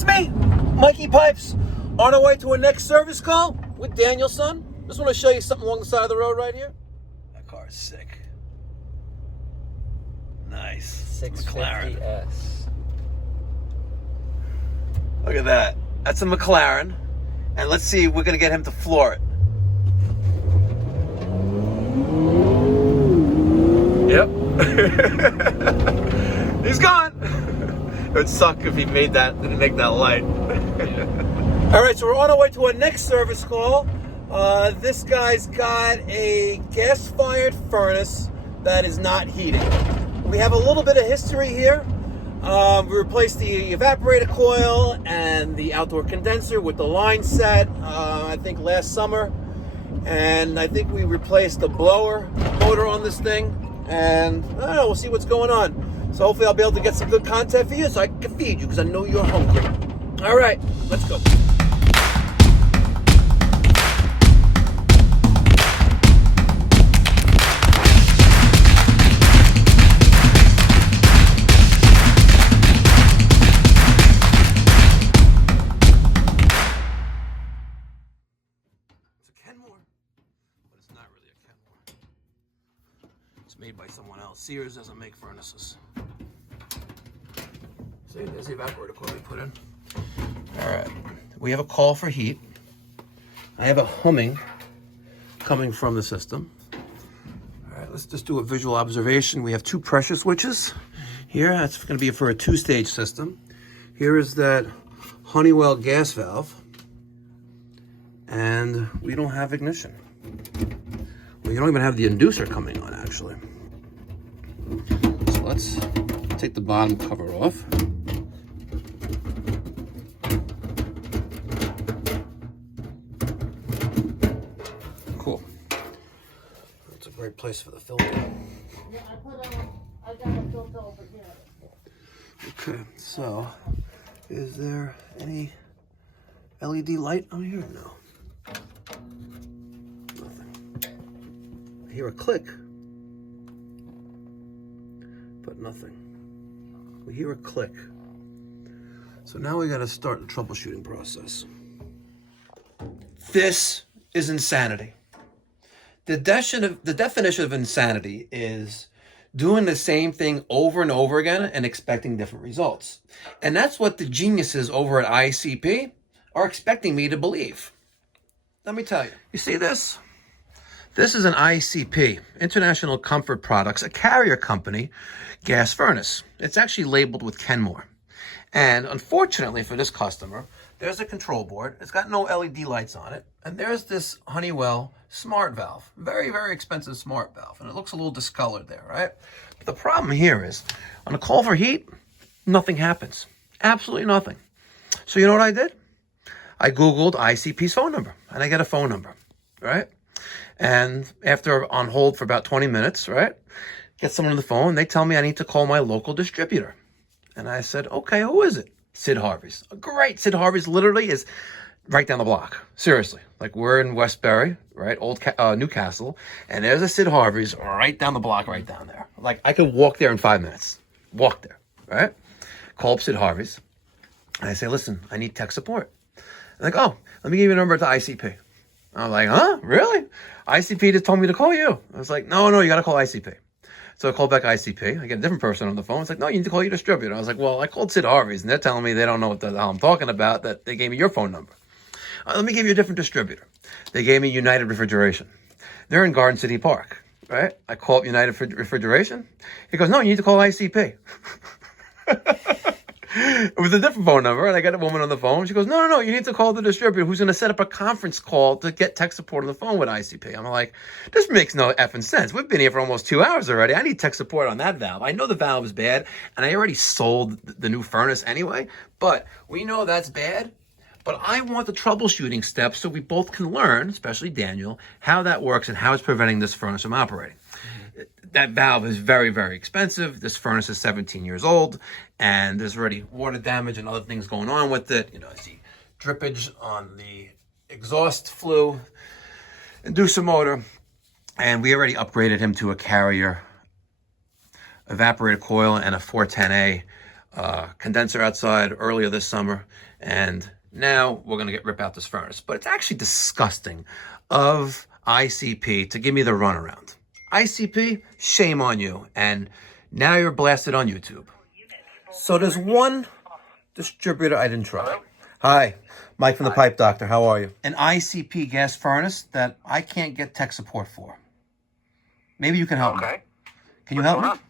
it's me, Mikey Pipes, on our way to our next service call with Daniel's son. Just want to show you something along the side of the road right here. That car is sick. Nice. 650S. Look at that. That's a McLaren. And let's see if we're going to get him to floor it. Yep. He's gone. It would suck if he didn't make that light. Yeah. All right, so we're on our way to our next service call. This guy's got a gas-fired furnace that is not heating. We have a little bit of history here. We replaced the evaporator coil and the outdoor condenser with the line set, I think last summer. And I think we replaced the blower motor on this thing. And I don't know, we'll see what's going on. So hopefully I'll be able to get some good content for you so I can feed you because I know you're hungry. All right, let's go. Kenmore, but it's not really a Kenmore. It's made by someone else. Sears doesn't make furnaces. See, there's the evaporator coil we put in. All right, we have a call for heat. I have a humming coming from the system. All right, let's just do a visual observation. We have two pressure switches here. That's going to be for a two-stage system. Here is that Honeywell gas valve. And we don't have ignition. We don't even have the inducer coming on, actually. So let's take the bottom cover off. Cool. That's a great place for the filter. Yeah, I got a filter over here. Okay, so is there any LED light on here? No. I hear a click, but nothing. We hear a click. So now we got to start the troubleshooting process. This is insanity. The definition of insanity is doing the same thing over and over again and expecting different results. And that's what the geniuses over at ICP are expecting me to believe. Let me tell you. You see this? This is an ICP, International Comfort Products, a carrier company, gas furnace. It's actually labeled with Kenmore. And unfortunately for this customer, there's a control board. It's got no LED lights on it. And there's this Honeywell smart valve. Very, very expensive smart valve. And it looks a little discolored there, right? But the problem here is, on a call for heat, nothing happens. Absolutely nothing. So you know what I did? I Googled ICP's phone number. And I get a phone number, right? And after on hold for about 20 minutes, right, get someone on the phone. They tell me I need to call my local distributor. And I said, okay, who is it? Sid Harveys. Great. Sid Harveys literally is right down the block. Seriously. Like we're in Westbury, right? Newcastle. And there's a Sid Harveys right down the block, right down there. Like I could walk there in 5 minutes. Walk there, right? Call up Sid Harveys. And I say, listen, I need tech support. And like, oh, let me give you a number to ICP. I was like, huh? Really? ICP just told me to call you. I was like, no, you got to call ICP. So I called back ICP. I get a different person on the phone. It's like, no, you need to call your distributor. I was like, well, I called Sid Harveys, and they're telling me they don't know what the hell I'm talking about, that they gave me your phone number. Let me give you a different distributor. They gave me United Refrigeration. They're in Garden City Park, right? I call up United Refrigeration. He goes, no, you need to call ICP. It was a different phone number, and I got a woman on the phone. She goes, no, you need to call the distributor who's going to set up a conference call to get tech support on the phone with ICP. I'm like, this makes no effing sense. We've been here for almost 2 hours already. I need tech support on that valve. I know the valve is bad, and I already sold the new furnace anyway, but we know that's bad. But I want the troubleshooting steps so we both can learn, especially Daniel, how that works and how it's preventing this furnace from operating. That valve is very, very expensive. This furnace is 17 years old, and there's already water damage and other things going on with it. You know, I see drippage on the exhaust flue, inducer motor, and we already upgraded him to a carrier evaporator coil and a 410A condenser outside earlier this summer, and now we're gonna rip out this furnace. But it's actually disgusting of ICP to give me the runaround. ICP, shame on you, and now you're blasted on YouTube. So there's one distributor I didn't try. Hello? Hi, Mike from the Pipe Doctor. How are you? An ICP gas furnace that I can't get tech support for. Maybe you can help me. Okay. Can you help me? going on?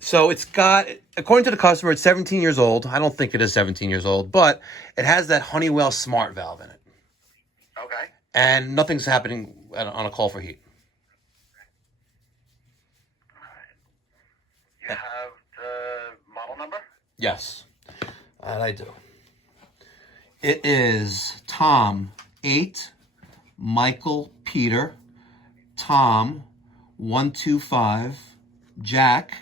So it's got, according to the customer, it's 17 years old. I don't think it is 17 years old, but it has that Honeywell smart valve in it. Okay. And nothing's happening on a call for heat. You have the model number? Yes, that I do. It is Tom 8, Michael Peter, Tom 125, Jack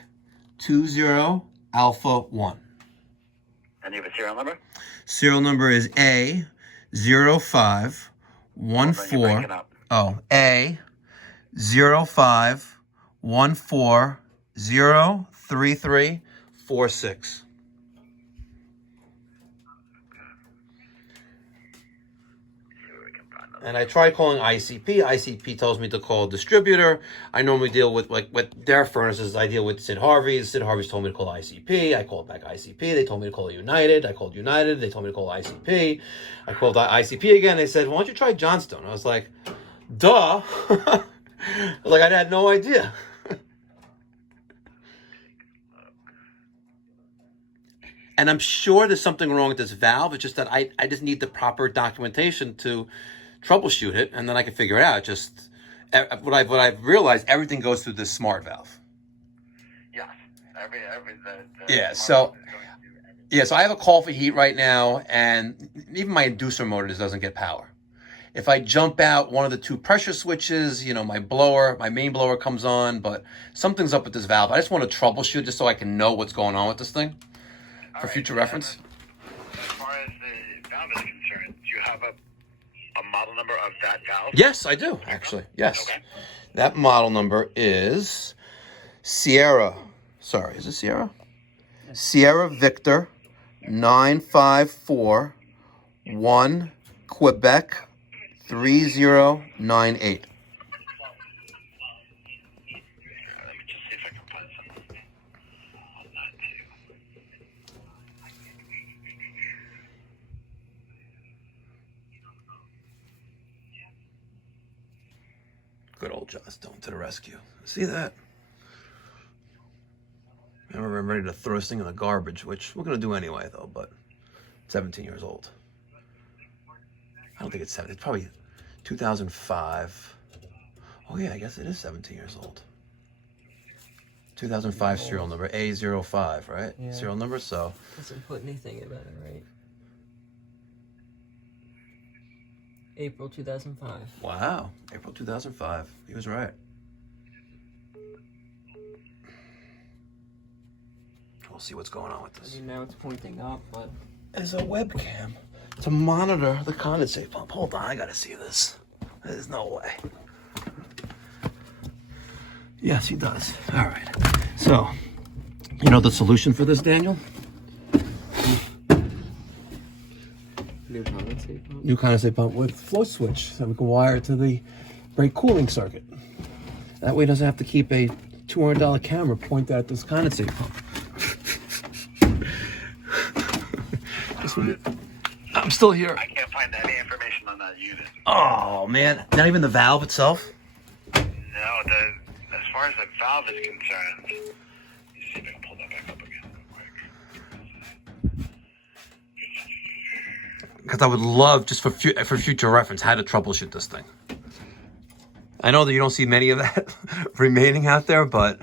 20 Alpha 1. And you have a serial number? Serial number is A 05 You're breaking up. A 05 3346. And I tried calling ICP. ICP tells me to call a distributor. I normally deal with, like, with their furnaces. I deal with Sid Harveys. Sid Harveys told me to call ICP. I called back ICP. They told me to call United. I called United. They told me to call ICP. I called ICP again. They said, why don't you try Johnstone? I was like, duh. Like, I had no idea. And I'm sure there's something wrong with this valve. It's just that I just need the proper documentation to troubleshoot it, and then I can figure it out. Just what I've realized, everything goes through this smart valve. Yes. Yeah, so I have a call for heat right now, and even my inducer motor just doesn't get power. If I jump out one of the two pressure switches, you know, my main blower comes on, but something's up with this valve. I just want to troubleshoot just so I can know what's going on with this thing for future reference. As far as the valve is concerned, do you have a model number of that valve? Yes, I do, actually. Yes. Okay. That model number is Sierra. Sorry, is it Sierra? Sierra Victor 9541 Quebec 3098. Let me just see if I can find something on that too. Good old Johnstone to the rescue. See that? Remember, I'm ready to throw this thing in the garbage, which we're going to do anyway, though, but 17 years old. I don't think it's 7. It's probably 2005. Oh, yeah, I guess it is 17 years old. 2005 serial number, A05, right? Yeah. Serial number, so. Doesn't put anything about it, right? April 2005. Wow, April 2005. He was right. We'll see what's going on with I this. mean, now it's pointing up, but There's a webcam to monitor the condensate pump. Hold on, I gotta see this. There's no way. Yes, he does. All right. So, you know the solution for this, Daniel? new condensate pump. New condensate pump with float switch, so we can wire it to the brake cooling circuit. That way, it doesn't have to keep a $200 camera pointed at this condensate pump. I'm still here. I can't find any information on that unit. Oh man, not even the valve itself. No, as far as the valve is concerned, let me see if I can pull that back up again real quick. Because I would love, just for future reference, how to troubleshoot this thing. I know that you don't see many of that remaining out there, but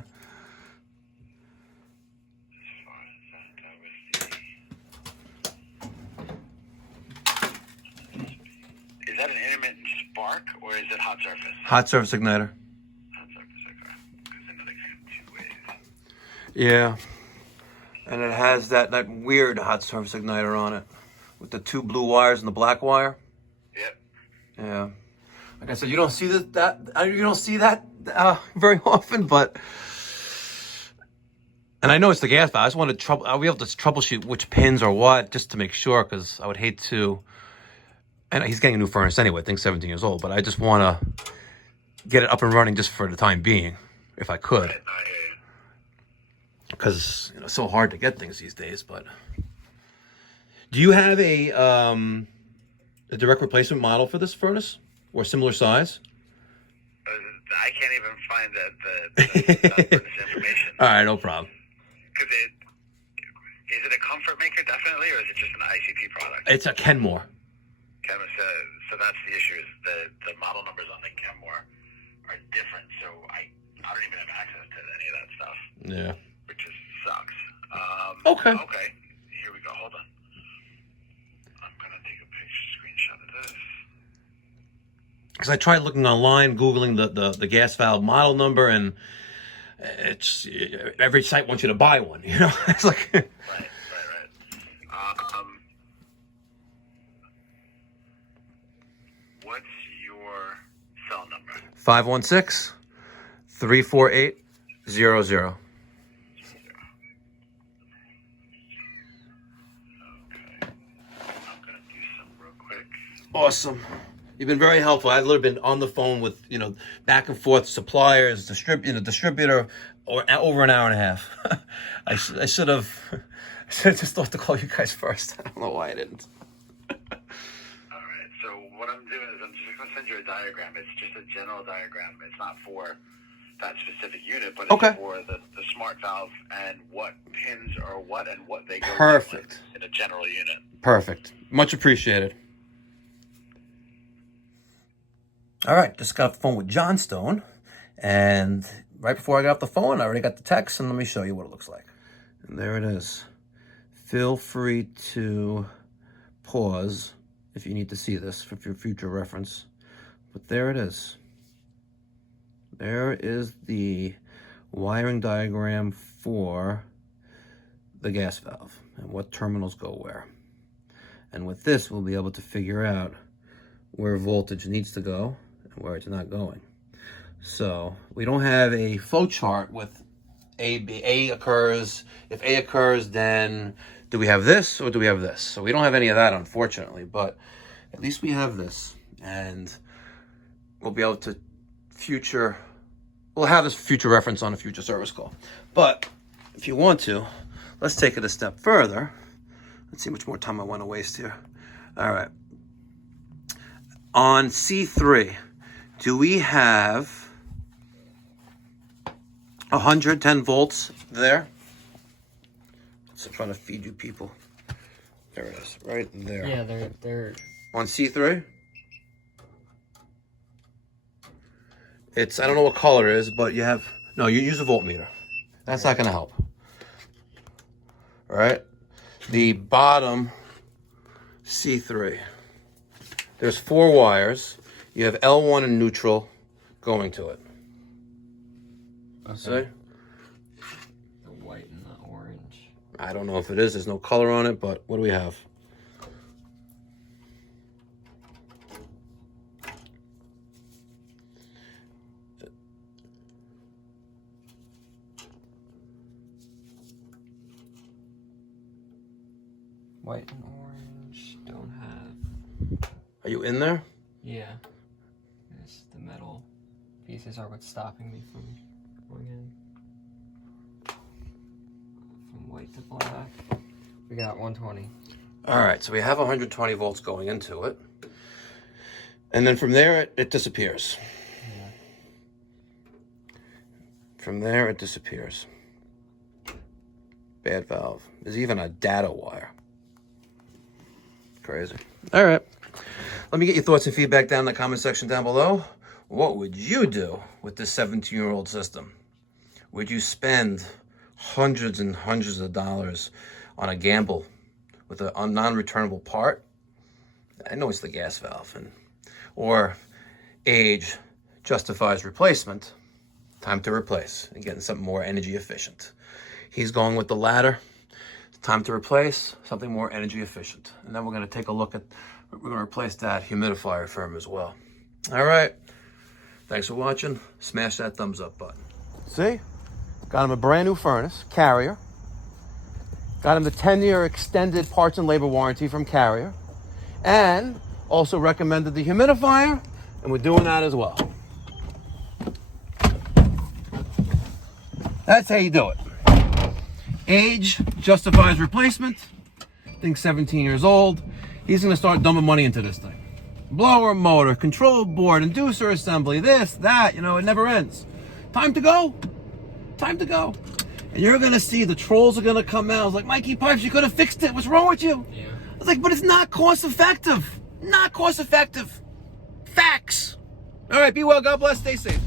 Is that an intermittent spark or is it hot surface? hot surface igniter. Hot surface, okay. Because I know they come two ways. Yeah, and it has that weird hot surface igniter on it with the two blue wires and the black wire. Yep. Yeah, like I said, you don't see that very often, but And I know it's the gas valve. I just want to I'll be able to troubleshoot which pins are what, just to make sure, because I would hate to. And he's getting a new furnace anyway. I think 17 years old, but I just want to get it up and running just for the time being, if I could. Right, I hear you. Because it's so hard to get things these days. But do you have a direct replacement model for this furnace or similar size? I can't even find the furnace information. All right, no problem. Because is it a comfort maker, definitely, or is it just an ICP product? It's a Kenmore. Kenmore, so that's the issue, is the model numbers on the Kenmore are different, so I don't even have access to any of that stuff. Yeah. Which just sucks. Okay. Okay, here we go, hold on. I'm going to take a screenshot of this. Because I tried looking online, Googling the gas valve model number, and it's every site wants you to buy one. It's like. Right. What's your cell number? 516-348-00. Okay. I'm going to do some real quick. Awesome. You've been very helpful. I've literally been on the phone with, back and forth suppliers, distributor, or over an hour and a half. I should have just thought to call you guys first. I don't know why I didn't. All right. So what I'm doing is I'm just going to send you a diagram. It's just a general diagram. It's not for that specific unit, but it's for the smart valve and what pins are what and what they go Perfect. in a general unit. Perfect. Much appreciated. All right, just got off the phone with Johnstone, and right before I got off the phone, I already got the text, and let me show you what it looks like. And there it is. Feel free to pause if you need to see this for your future reference. But there it is. There is the wiring diagram for the gas valve and what terminals go where. And with this, we'll be able to figure out where voltage needs to go and where it's not going. So we don't have a flow chart with A occurs. If A occurs, then do we have this or do we have this? So we don't have any of that, unfortunately, but at least we have this, and we'll be able to we'll have this future reference on a future service call. But if you want to, let's take it a step further. Let's see how much more time I want to waste here. All right. On C3, do we have 110 volts there? So I'm trying to feed you people. There it is, right there. Yeah, they're On C3? It's, I don't know what color it is, but you have, no, you use a voltmeter. That's not going to help. All right? The bottom C3. There's 4 wires. You have L1 and neutral going to it. okay. See? The white and the orange. I don't know if it is. There's no color on it, but what do we have? White and orange don't have. Are you in there? Yeah. Yes, the metal pieces are what's stopping me from going in. From white to black. We got 120. All right, so we have 120 volts going into it. And then from there, it disappears. Yeah. From there, it disappears. Bad valve. There's even a data wire. Crazy. All right. Let me get your thoughts and feedback down in the comment section down below. What would you do with this 17-year-old system? Would you spend hundreds and hundreds of dollars on a gamble with a non-returnable part? I know it's the gas valve, or age justifies replacement. Time to replace and getting something more energy efficient. He's going with the latter. Time to replace something more energy efficient. And then we're going to take a look at, we're going to replace that humidifier firm as well. All right. Thanks for watching. Smash that thumbs up button. See? Got him a brand new furnace, Carrier. Got him the 10-year extended parts and labor warranty from Carrier. And also recommended the humidifier, and we're doing that as well. That's how you do it. Age justifies replacement. I think 17 years old. He's going to start dumping money into this thing. Blower motor, control board, inducer assembly, this, that, it never ends. Time to go. Time to go. And you're going to see the trolls are going to come out. I was like, Mikey Pipes, you could have fixed it. What's wrong with you? Yeah. I was like, but it's not cost effective. Not cost effective. Facts. All right, be well. God bless. Stay safe.